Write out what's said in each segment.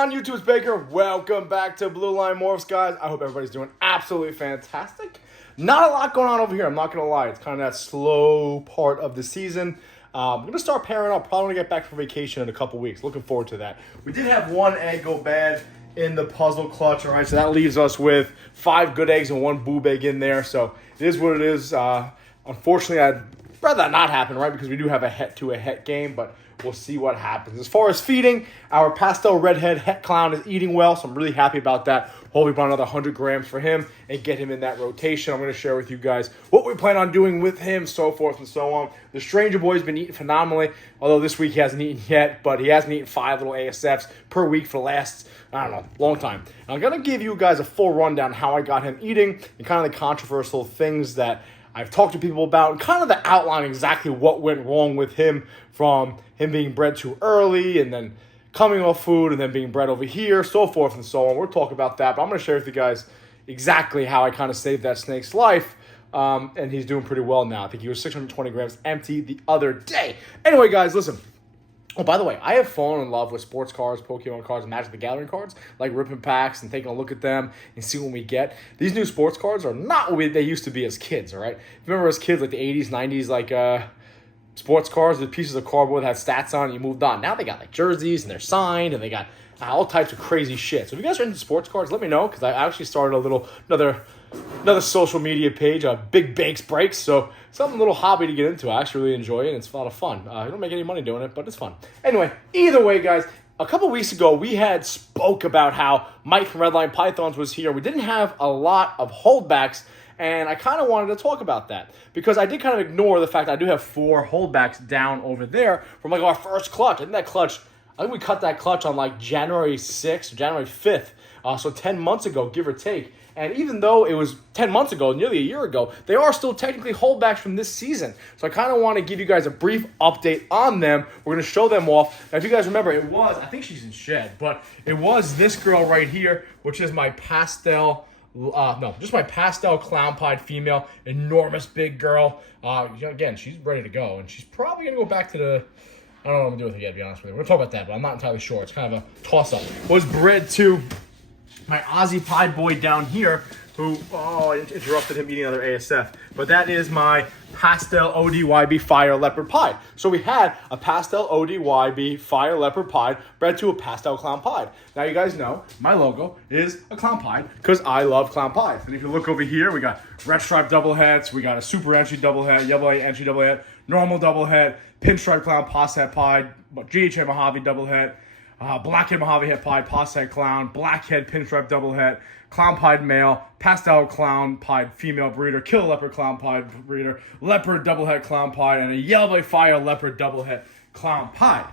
on YouTube? It's Baker. Welcome back to Blue Line Morphs, guys. I hope everybody's doing absolutely fantastic. Not a lot going on over here, I'm not going to lie. It's kind of that slow part of the season. I'm going to start pairing up. Probably going to get back from vacation in a couple weeks. Looking forward to that. We did have one egg go bad in the puzzle clutch, all right? So that leaves us with 5 good eggs and 1 boob egg in there. So it is what it is. Unfortunately, I'd rather that not happen, right? Because we do have a het game, but we'll see what happens. As far as feeding, our pastel redhead het clown is eating well, so I'm really happy about that. Hopefully about another 100 grams for him and get him in that rotation. I'm going to share with you guys what we plan on doing with him, so forth and so on. The Stranger Boy's been eating phenomenally, although this week he hasn't eaten yet, but he hasn't eaten 5 little ASFs per week for the last, I don't know, long time. And I'm going to give you guys a full rundown how I got him eating and kind of the controversial things that I've talked to people about, and kind of the outline exactly what went wrong with him, from him being bred too early and then coming off food and then being bred over here, so forth and so on. We'll talk about that, but I'm going to share with you guys exactly how I kind of saved that snake's life, and he's doing pretty well now. I think he was 620 grams empty the other day. Anyway, guys, listen. Oh, by the way, I have fallen in love with sports cards, Pokemon cards, and Magic the Gathering cards, like ripping packs and taking a look at them and see what we get. These new sports cards are not what they used to be as kids, all right? Remember as kids, like the 80s, 90s, like sports cards with pieces of cardboard that had stats on it, you moved on. Now they got like jerseys and they're signed and they got all types of crazy shit. So if you guys are into sports cards, let me know, because I actually started another social media page, Big Bakes Breaks. So something, a little hobby to get into. I actually really enjoy it, and it's a lot of fun. You don't make any money doing it, but it's fun. Anyway, either way, guys, a couple weeks ago, we had spoke about how Mike from Redline Pythons was here. We didn't have a lot of holdbacks, and I kind of wanted to talk about that because I did kind of ignore the fact that I do have 4 holdbacks down over there from like our first clutch. I think we cut that clutch on like January 6th, January 5th, so 10 months ago, give or take. And even though it was 10 months ago, nearly a year ago, they are still technically holdbacks from this season. So I kind of want to give you guys a brief update on them. We're going to show them off. Now, if you guys remember, I think she's in shed, but it was this girl right here, which is my pastel, just my pastel clown pied female, enormous big girl. Again, she's ready to go, and she's probably going to go back to the... I don't know what I'm going to do with it yet, to be honest with you. We're going to talk about that, but I'm not entirely sure. It's kind of a toss-up. Was bred to my Aussie Pied boy down here, who, I interrupted him eating another ASF. But that is my pastel ODYB Fire Leopard Pied. So we had a pastel ODYB Fire Leopard Pied bred to a pastel Clown Pied. Now you guys know my logo is a Clown Pied because I love Clown Pieds. And if you look over here, we got red stripe double heads, we got a super entry double head, yellow entry double head, normal double head, pinstripe clown, Posset Pied, GHA Mojave double head, blackhead Mojave head pied, Posset clown, blackhead pinstripe double head, clown pied male, pastel clown pied female breeder, killer leopard clown pied breeder, leopard double head clown pied, and a yellow fire leopard double head clown pied.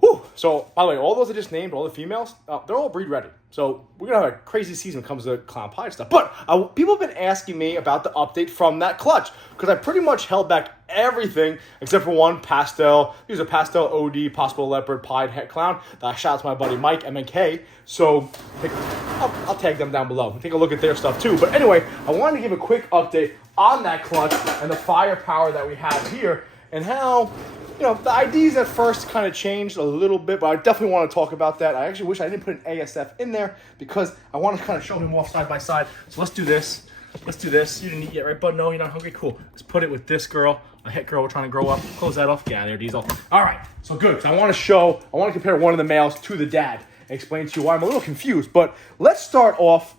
Whew. So, by the way, all those I just named, all the females, they're all breed ready. So, we're going to have a crazy season when it comes to clown pie stuff. But people have been asking me about the update from that clutch, because I pretty much held back everything except for one pastel. He was a pastel OD, possible leopard, pied het clown. Shout out to my buddy Mike, MNK. So, I'll tag them down below. Take a look at their stuff too. But anyway, I wanted to give a quick update on that clutch and the firepower that we have here and how... the IDs at first kind of changed a little bit, but I definitely want to talk about that. I actually wish I didn't put an ASF in there because I want to kind of show him off side by side. So let's do this. You didn't eat yet, right, bud? No, you're not hungry? Cool. Let's put it with this girl, a het girl we're trying to grow up. Close that off. Get out of there, Diesel. All right. So good. So I want to compare one of the males to the dad and explain to you why I'm a little confused. But let's start off.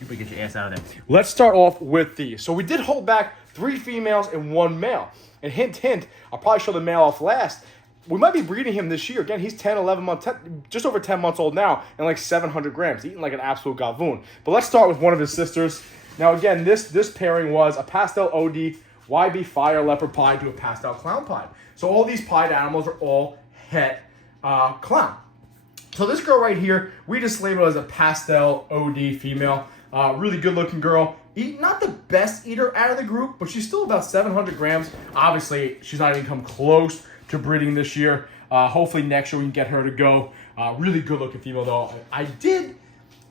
You better get your ass out of there. Let's start off with these. So we did hold back 3 females and 1 male. And hint, hint, I'll probably show the male off last. We might be breeding him this year. Again, he's 10, 11 months, just over 10 months old now, and like 700 grams, eating like an absolute gavoon. But let's start with one of his sisters. Now, again, this pairing was a pastel OD YB Fire Leopard Pied to a pastel Clown Pied. So all these pied animals are all het clown. So this girl right here, we just labeled as a pastel OD female. Really good looking girl. Not the best eater out of the group, but she's still about 700 grams. Obviously, she's not even come close to breeding this year. Hopefully next year we can get her to go. Really good looking female though. I did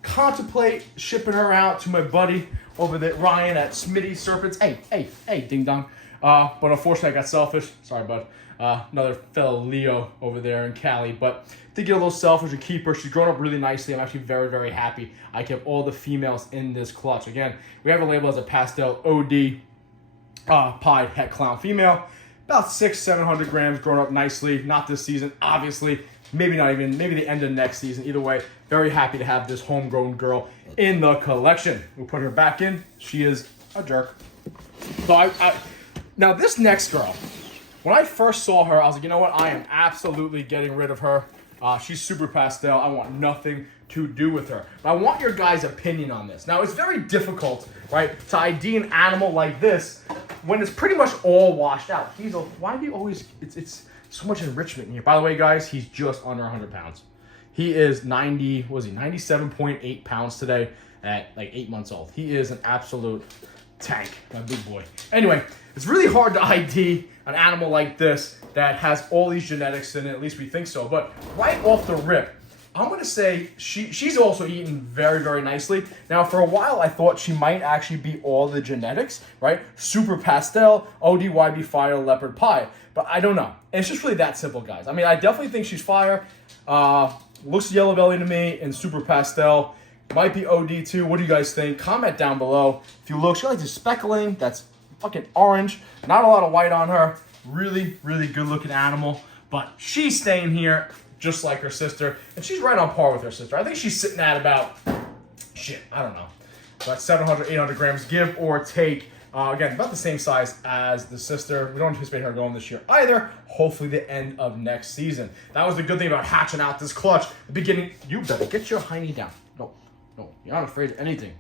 contemplate shipping her out to my buddy over there, Ryan at Smitty Serpents. Hey, ding dong. But unfortunately I got selfish. Sorry, bud. Another fellow Leo over there in Cali. But to get a little selfish and keep her, she's grown up really nicely. I'm actually very, very happy. I kept all the females in this clutch. Again, we have her labeled as a pastel OD pied het clown female. About 600-700 grams, grown up nicely. Not this season, obviously. Maybe not even, maybe the end of next season. Either way, very happy to have this homegrown girl in the collection. We'll put her back in. She is a jerk. So now this next girl, when I first saw her, I was like, you know what? I am absolutely getting rid of her. She's super pastel. I want nothing to do with her. But I want your guys' opinion on this. Now, it's very difficult, right, to ID an animal like this when it's pretty much all washed out. Why do you always, it's so much enrichment in here. By the way, guys, he's just under 100 pounds. He is 97.8 pounds today at like 8 months old. He is an absolute tank, my big boy. Anyway, it's really hard to ID an animal like this that has all these genetics in it, at least we think so. But right off the rip, I'm going to say she's also eaten very, very nicely. Now, for a while, I thought she might actually be all the genetics, right? Super pastel, ODYB fire, leopard pie. But I don't know. It's just really that simple, guys. I mean, I definitely think she's fire. Looks yellow belly to me and super pastel. Might be OD too. What do you guys think? Comment down below. If you look, she likes the speckling. That's fucking orange. Not a lot of white on her. Really, really good looking animal. But she's staying here just like her sister. And she's right on par with her sister. I think she's sitting at about, I don't know. About 700, 800 grams, give or take. Again, about the same size as the sister. We don't anticipate her going this year either. Hopefully the end of next season. That was the good thing about hatching out this clutch. The beginning, you better get your hiney down. No, you're not afraid of anything.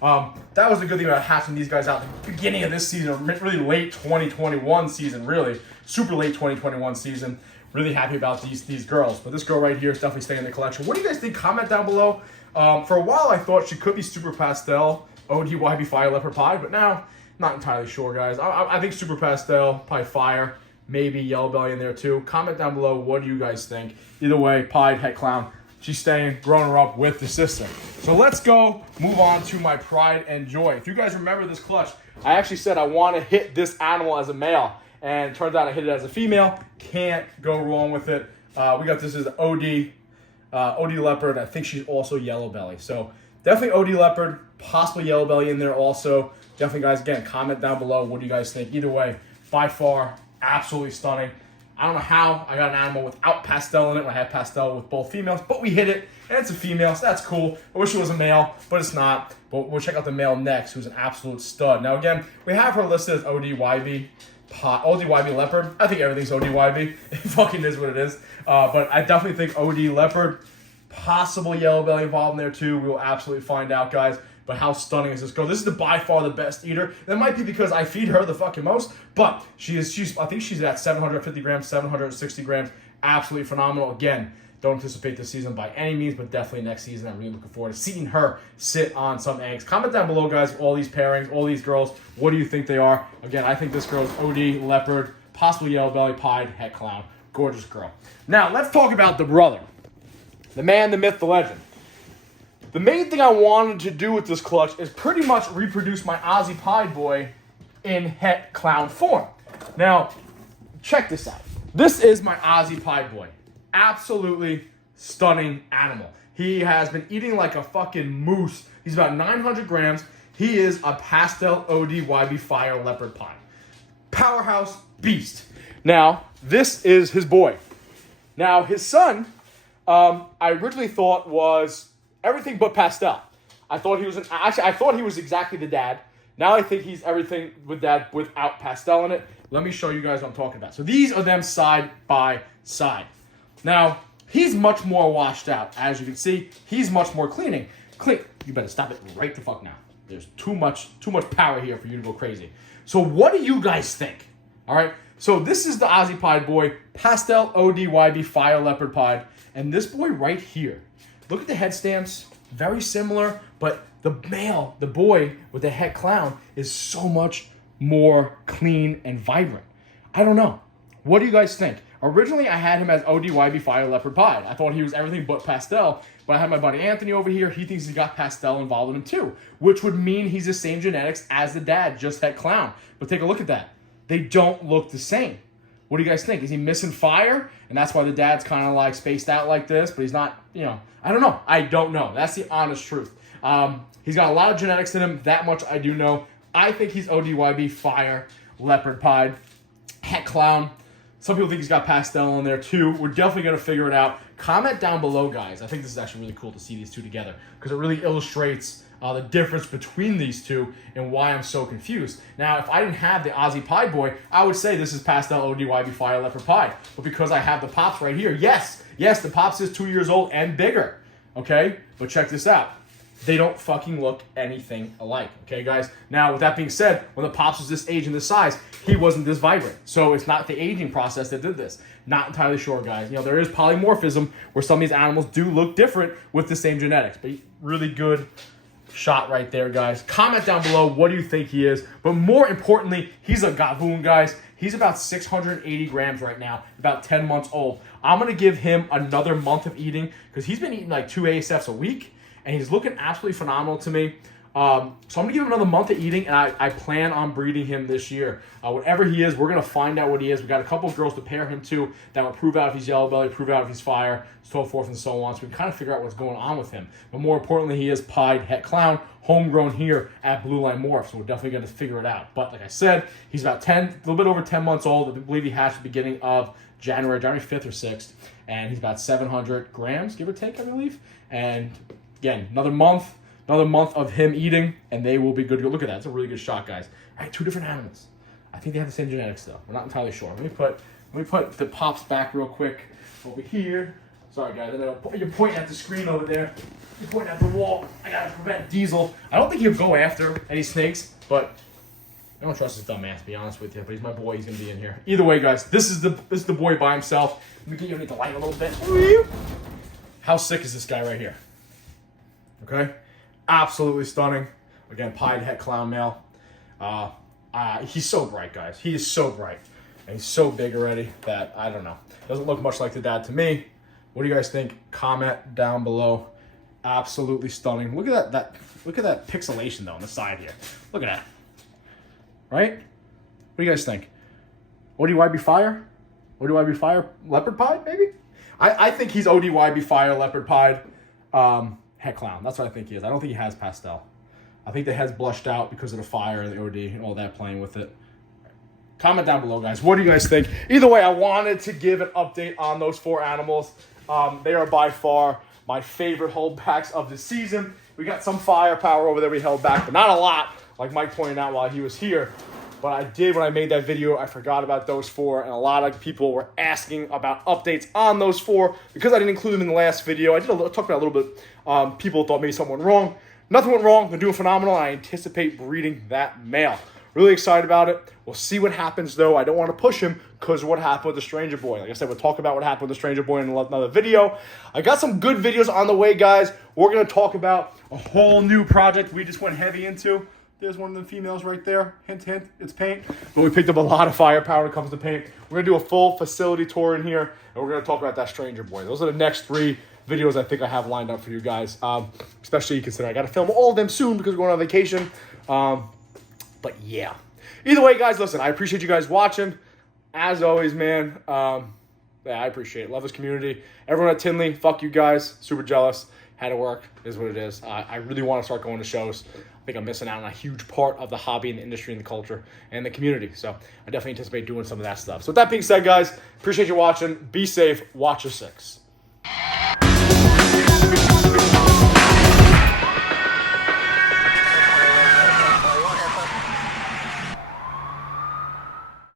That was the good thing about hatching these guys out at the beginning of this season, really late 2021 season, really. Super late 2021 season. Really happy about these girls. But this girl right here is definitely staying in the collection. What do you guys think? Comment down below. For a while, I thought she could be super pastel, ODYB fire, leopard pie, but now, not entirely sure, guys. I think super pastel, probably fire, maybe yellow belly in there too. Comment down below, what do you guys think? Either way, pied, het clown. She's staying, growing her up with the sister. So let's go move on to my pride and joy. If you guys remember this clutch, I actually said I want to hit this animal as a male. And it turns out I hit it as a female. Can't go wrong with it. We got this as OD leopard. I think she's also yellow belly. So definitely OD leopard, possibly yellow belly in there also. Definitely, guys, again, comment down below. What do you guys think? Either way, by far, absolutely stunning. I don't know how I got an animal without pastel in it. I had pastel with both females, but we hit it, and it's a female, so that's cool. I wish it was a male, but it's not. But we'll check out the male next, who's an absolute stud. Now, again, we have her listed as ODYB leopard. I think everything's ODYB. It fucking is what it is. But I definitely think OD leopard, possible yellow belly involved in there too. We will absolutely find out, guys. But how stunning is this girl? This is by far the best eater. That might be because I feed her the fucking most, but I think she's at 750 grams, 760 grams. Absolutely phenomenal. Again, don't anticipate this season by any means, but definitely next season. I'm really looking forward to seeing her sit on some eggs. Comment down below, guys, all these pairings, all these girls. What do you think they are? Again, I think this girl's OD, leopard, possibly yellow belly, pied, het clown. Gorgeous girl. Now, let's talk about the brother. The man, the myth, the legend. The main thing I wanted to do with this clutch is pretty much reproduce my Aussie Pied boy in het clown form. Now, check this out. This is my Aussie Pied boy. Absolutely stunning animal. He has been eating like a fucking moose. He's about 900 grams. He is a pastel ODYB fire leopard pie. Powerhouse beast. Now, this is his boy. Now, his son, I originally thought was everything but pastel. I thought he was I thought he was exactly the dad. Now I think he's everything with dad without pastel in it. Let me show you guys what I'm talking about. So these are them side by side. Now, he's much more washed out. As you can see, he's much more clean. You better stop it right the fuck now. There's too much power here for you to go crazy. So what do you guys think? All right. So this is the Aussie Pied boy, pastel ODYB fire leopard pied, and this boy right here. Look at the head stamps, very similar, but the male, the boy with the het clown, is so much more clean and vibrant. I don't know. What do you guys think? Originally, I had him as ODYB fire leopard pied. I thought he was everything but pastel, but I had my buddy Anthony over here. He thinks he's got pastel involved in him too, which would mean he's the same genetics as the dad, just het clown. But take a look at that. They don't look the same. What do you guys think? Is he missing fire? And that's why the dad's kind of like spaced out like this, but he's not, I don't know. I don't know. That's the honest truth. He's got a lot of genetics in him. That much I do know. I think he's ODYB fire, leopard pied, het clown. Some people think he's got pastel in there too. We're definitely going to figure it out. Comment down below, guys. I think this is actually really cool to see these two together because it really illustrates the difference between these two and why I'm so confused. Now, if I didn't have the Aussie Pie Boy, I would say this is pastel ODYB fire leopard pie. But because I have the Pops right here, yes, the Pops is 2 years old and bigger. Okay? But check this out. They don't fucking look anything alike. Okay, guys? Now, with that being said, when the Pops was this age and this size, he wasn't this vibrant. So it's not the aging process that did this. Not entirely sure, guys. There is polymorphism where some of these animals do look different with the same genetics. But really good shot right there, guys. Comment down below, what do you think he is? But more importantly, he's a Gavoon, guys. He's about 680 grams right now, about 10 months old. I'm going to give him another month of eating because he's been eating like 2 ASFs a week, and he's looking absolutely phenomenal to me. So I'm going to give him another month of eating, and I plan on breeding him this year. Whatever he is, we're going to find out what he is. We got a couple of girls to pair him to that will prove out if he's yellow belly, prove out if he's fire, so forth and so on. So we can kind of figure out what's going on with him. But more importantly, he is pied het clown, homegrown here at Blue Line Morph. So we're definitely going to figure it out. But like I said, he's about a little bit over 10 months old. I believe he hatched at the beginning of January 5th or 6th. And he's about 700 grams, give or take, I believe. And again, another month of him eating, and they will be good to go. Look at that. It's a really good shot, guys. All right, 2 different animals. I think they have the same genetics, though. We're not entirely sure. Let me put the Pops back real quick over here. Sorry, guys. I know you're pointing at the screen over there. You're pointing at the wall. I got to prevent Diesel. I don't think he'll go after any snakes, but I don't trust this dumb ass, to be honest with you. But he's my boy. He's going to be in here. Either way, guys, this is the boy by himself. Let me get you underneath the light a little bit. How sick is this guy right here? Okay? Absolutely stunning. Again, pied het clown male. He's so bright, guys. He is so bright. And he's so big already that, I don't know. Doesn't look much like the dad to me. What do you guys think? Comment down below. Absolutely stunning. Look at look at that pixelation, though, on the side here. Look at that. Right? What do you guys think? ODYB fire? ODYB fire leopard pied, maybe? I think he's ODYB fire leopard pied. Het clown. That's what I think he is. I don't think he has pastel. I think the head's blushed out because of the fire and the OD and all that playing with it. Comment down below, guys. What do you guys think? Either way, I wanted to give an update on those 4 animals. They are by far my favorite holdbacks of the season. We got some firepower over there we held back, but not a lot, like Mike pointed out while he was here. But I did, when I made that video, I forgot about those 4, and a lot of people were asking about updates on those 4 because I didn't include them in the last video. I did talk about a little bit. People thought maybe something went wrong. Nothing went wrong. They're doing phenomenal, and I anticipate breeding that male. Really excited about it. We'll see what happens, though. I don't want to push him because of what happened with the Stranger Boy. Like I said, we'll talk about what happened with the Stranger Boy in another video. I got some good videos on the way, guys. We're going to talk about a whole new project we just went heavy into. There's one of the females right there. Hint, hint, it's paint. But we picked up a lot of firepower when it comes to paint. We're going to do a full facility tour in here, and we're going to talk about that Stranger Boy. Those are the next 3 videos I think I have lined up for you guys, especially considering I got to film all of them soon because we're going on vacation. But yeah. Either way, guys, listen, I appreciate you guys watching. As always, man, yeah, I appreciate it. Love this community. Everyone at Tinley, fuck you guys. Super jealous. Had to work. Is what it is. I really want to start going to shows. I think I'm missing out on a huge part of the hobby and the industry and the culture and the community. So I definitely anticipate doing some of that stuff. So with that being said, guys, appreciate you watching. Be safe. Watch your 6.